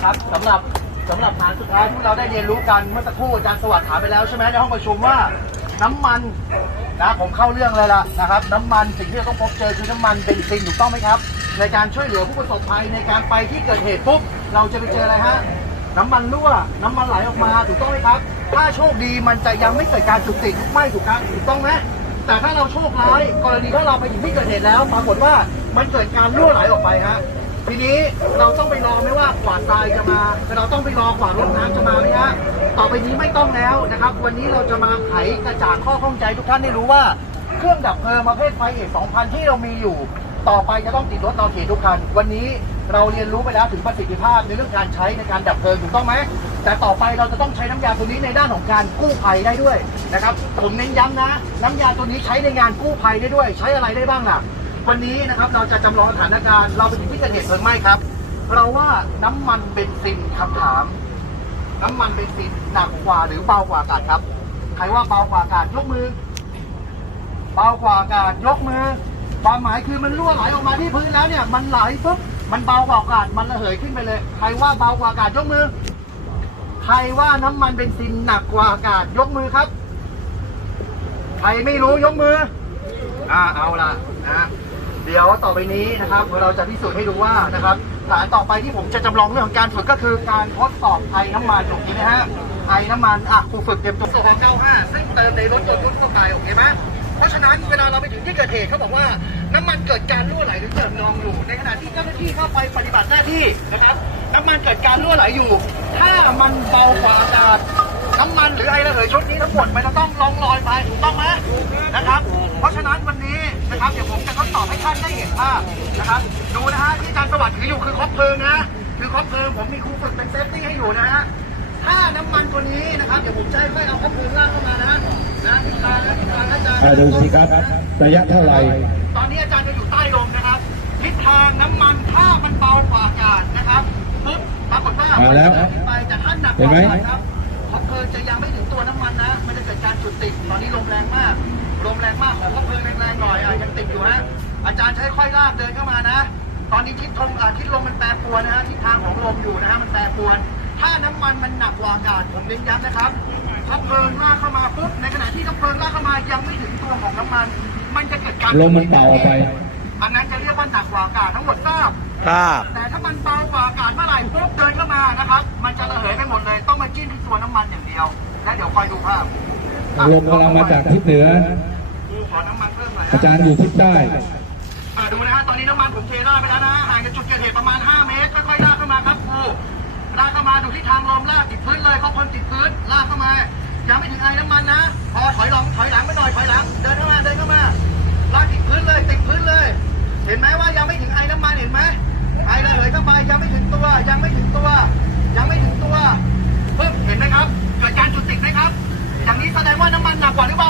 นะครับสำหรับสำหรับฐานสุดท้ายที่เราได้เรียนรู้กันเมื่อสักครู่อาจารย์สวัสดิ์ถามไปแล้วใช่ไหมในห้องประชุมว่าน้ำมันนะผมเข้าเรื่องเลยล่ะนะครับ น้ำมันสิ่งที่เราต้องพบเจอคือน้ำมันเบนซินถูกต้องไหมครับ ในการช่วยเหลือผู้ประสบภัยในการไปที่เกิดเหตุปุ๊บเราจะไปเจออะไรฮะน้ำมันรั่วน้ำมันไหลออกมาถูกต้องไหมครับ ถ้าโชคดีมันจะยังไม่เกิดการจุดติดลุกไหม้ถูกครับถูกต้องไหมแต่ถ้าเราโชคร้ายกรณีถ้าเราไปถึงที่เกิดเหตุแล้วปรากฏว่ามันเกิดการรั่วไหลออกไปฮะ ทีนี้เราต้องไปรอไหมว่ากว่าทรายจะมาเราต้องไปรอกว่ารถน้ำจะมาไหมฮะต่อไปนี้ไม่ต้องแล้วนะครับ วันนี้เราจะมาไขกระจ่างข้อข้องใจทุกท่านได้รู้ว่าเครื่องดับเพลิงประเภทไฟเอก2,000 ที่เรามีอยู่ ต่อไปจะต้องติดรถนอนเขียทุกคัน วันนี้เราเรียนรู้ไปแล้วถึงประสิทธิภาพในเรื่องการใช้ในการดับเพลิงถูกต้องไหมแต่ต่อไปเราจะต้องใช้น้ำยาตัวนี้ในด้านของการกู้ภัยได้ด้วยนะครับผมเน้นย้ำนะ น้ำยาตัวนี้ใช้ในงานกู้ภัยได้ด้วย ใช้อะไรได้บ้างล่ะ วันนี้นะครับเราจะจำลองสถานการณ์เราไปถึงที่เกิดเหตุเพลิงไหม้ครับ เราว่าน้ำมันเบนซินคำถาม น้ำมันเบนซินหนักกว่าหรือเบากว่าอากาศครับ ใครว่าเบากว่าอากาศยกมือ เบากว่าอากาศยกมือ ความหมายคือมันรั่วไหลออกมาที่พื้นแล้วเนี่ย มันไหลปุ๊บมันเบากว่าอากาศมันระเหยขึ้นไปเลย ใครว่าเบากว่าอากาศยกมือ ใครว่าน้ำมันเบนซินหนักกว่าอากาศยกมือครับ ใครไม่รู้ยกมือ อ่าเอาละนะ เดี๋ยวต่อไปนี้นะครับเราจะพิสูจน์ให้ดูว่านะครับฐานต่อไปที่ผมจะจำลองเรื่องของการฝึกก็คือการทดสอบไอน้ำมันถูกไหมฮะไอน้ำมันอะครูฝึกเตรียมตัวของ95ซึ่งเติมในรถยนต์รุ่นทั่วไปโอเคไหมเพราะฉะนั้นเวลาเราไปถึงที่เกิดเหตุเขาบอกว่าน้ำมันเกิดการรั่วไหลหรือเกิดนองอยู่ ในขณะที่เจ้าหน้าที่เข้าไปปฏิบัติหน้าที่นะครับ น้ำมันเกิดการรั่วไหลอยู่ ถ้ามันเบากว่าอากาศน้ำมันหรือไอระเหยชุดนี้ทั้งหมดมันจะต้องลองลอยไปถูกต้องไหมนะครับ เพราะฉะนั้นวัน นี้นะครับเดี๋ยวผมจะทดสอบให้ท่านได้เห็นภาพนะครับดูนะฮะที่อาจารย์สวัสดิ์ถืออยู่คือครบเพลิงนะคือครบเพลิงผมมีครูฝึกเป็นเซฟตี้ให้อยู่นะฮะถ้าน้ำมันตัวนี้นะครับเดี๋ยวผมจะค่อยๆเอาครบเพลิงลากเข้ามานะนะทิศทางนะทิศทางอาจารย์อ่าดูสิครับระยะเท่าไหร่ตอนนี้อาจารย์จะอยู่ใต้ลมนะครับทิศทางน้ำมันถ้ามันเบากว่าอากาศนะครับปุ๊บปรากฏว่ามาแล้วไปแต่ถ้าหนักกเห็นว่าไหมอากาศครับเพราะเพลิงจะยังไม่ถึงตัวน้ำมันนะมันจะเกิดการจุดติดตอนนี้ลมแรงมากลมแรงมากขอเพราะเพลิง อาจารย์ใช้ค่อยลากเดินเข้ามานะ ตอนนี้ทิศลมอะทิศลมมันแปรปรวนนะฮะทิศทางของลมอยู่นะฮะมันแปรปรวน ถ้าน้ำมันมันหนักกว่าอากาศผมเน้นย้ำนะครับถ้าเพลิงลากเข้ามาปุ๊บในขณะที่น้ำเพลิงลากเข้ามายังไม่ถึงตัวของน้ำมัน มันจะเกิดการลมมันเป่าออกไปอันนั้นจะเรียกว่าหนักกว่าอากาศทั้งหมดทราบทราบแต่ถ้ามันเบากว่าอากาศเมื่อไหร่ปุ๊บเดินเข้ามานะครับ มันจะระเหยไปหมดเลย ต้องมาจิ้มที่ตัวน้ำมันอย่างเดียว แล้วเดี๋ยวคอยดูภาพลมกำลังมาจากทิศเหนือขอน้ำมันเพิ่มหน่อยฮะอาจารย์อยู่ทิศใต้ อ่าดูนะฮะตอนนี้น้ำมันผมเทราดไปแล้วนะฮะห่างจากจุดเกิดเหตุประมาณ 5 เมตรค่อยๆลากเข้ามาครับครูลากเข้ามาดูที่ทางลมลากติดพื้นเลยเขาพ่นติดพื้นลากเข้ามายังไม่ถึงไอ้น้ำมันนะพอถอยหลังถอยหลังไปหน่อยถอยหลังเดินเข้ามาเดินเข้ามาลากติดพื้นเลยติดพื้นเลย เห็นไหมว่ายังไม่ถึงไอ้น้ำมันเห็นไหมไอ้ระเหยเข้าไปยังไม่ถึงตัว ยังไม่ถึงตัว ยังไม่ถึงตัวปึ๊บเห็นไหมครับเกิดการจุดติดไหมครับอย่างนี้แสดงว่าน้ำมันหนักกว่าหรือเบากว่า